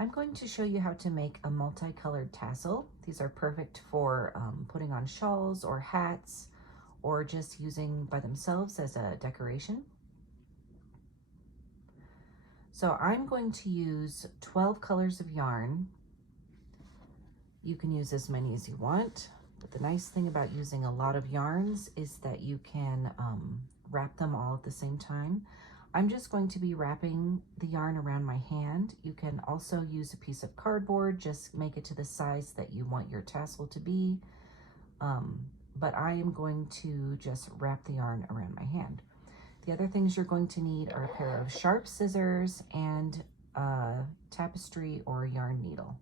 I'm going to show you how to make a multicolored tassel. These are perfect for putting on shawls or hats or just using by themselves as a decoration. So I'm going to use 12 colors of yarn. You can use as many as you want, but the nice thing about using a lot of yarns is that you can wrap them all at the same time. I'm just going to be wrapping the yarn around my hand. You can also use a piece of cardboard, just make it to the size that you want your tassel to be. But I am going to just wrap the yarn around my hand. The other things you're going to need are a pair of sharp scissors and a tapestry or a yarn needle.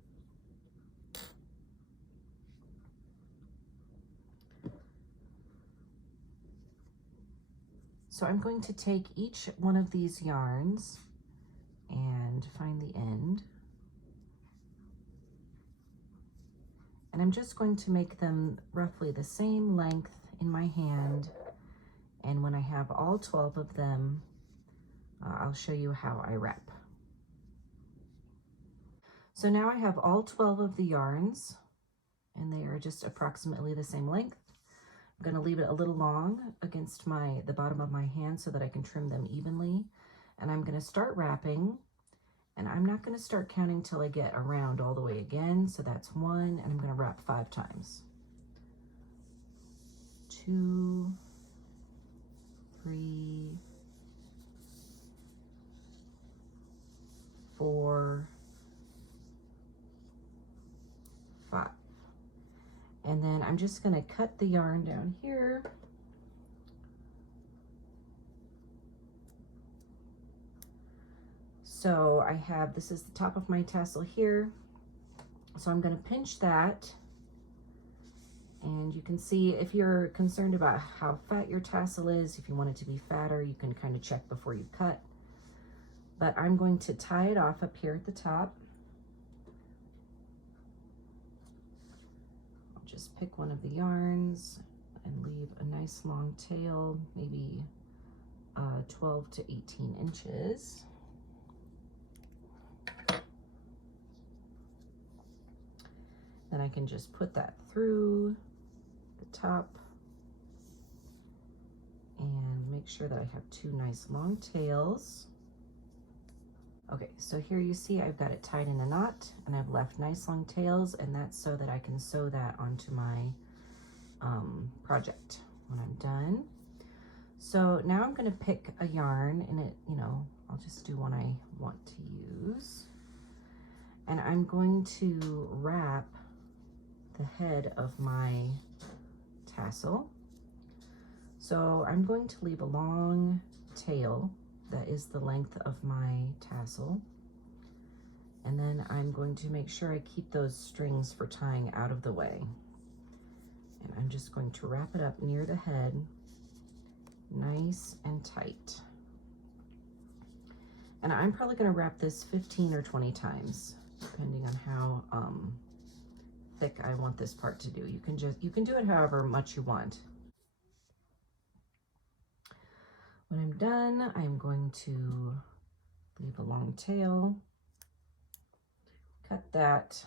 So I'm going to take each one of these yarns and find the end. And I'm just going to make them roughly the same length in my hand. And when I have all 12 of them, I'll show you how I wrap. So now I have all 12 of the yarns, and they are just approximately the same length. I'm going to leave it a little long against the bottom of my hand so that I can trim them evenly. And I'm going to start wrapping, and I'm not going to start counting till I get around all the way again. So that's 1, and I'm going to wrap 5 times. 2, 3, 4, 5. And then I'm just going to cut the yarn down here. So I have, this is the top of my tassel here. So I'm going to pinch that. And you can see if you're concerned about how fat your tassel is, if you want it to be fatter, you can kind of check before you cut. But I'm going to tie it off up here at the top. Just pick one of the yarns and leave a nice long tail, maybe 12 to 18 inches. Then I can just put that through the top and make sure that I have 2 nice long tails. Okay, so here you see I've got it tied in a knot and I've left nice long tails, and that's so that I can sew that onto my project when I'm done. So now I'm going to pick a yarn, and I'll just do one I want to use. And I'm going to wrap the head of my tassel. So I'm going to leave a long tail that is the length of my tassel. And then I'm going to make sure I keep those strings for tying out of the way. And I'm just going to wrap it up near the head, nice and tight. And I'm probably going to wrap this 15 or 20 times, depending on how thick I want this part to do. You can do it however much you want. When I'm done, I'm going to leave a long tail, cut that,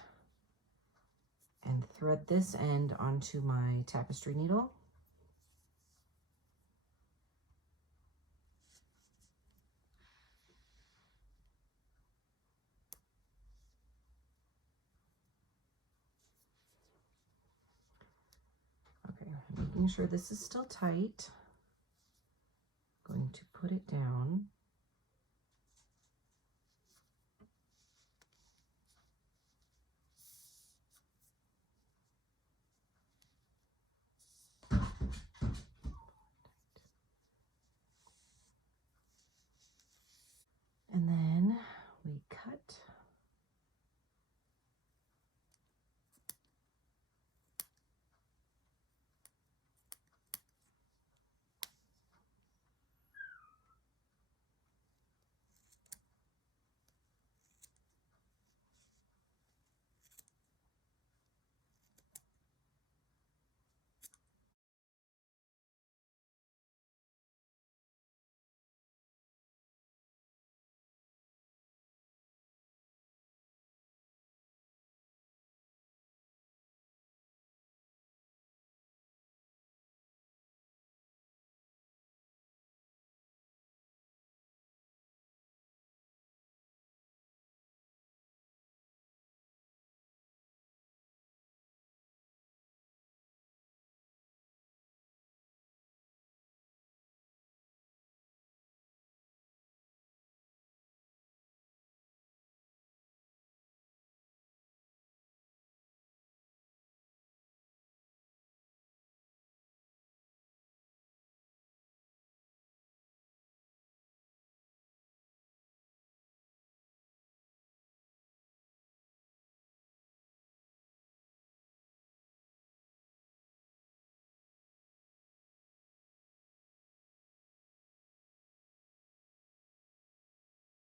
and thread this end onto my tapestry needle. Okay, making sure this is still tight. Going to put it down.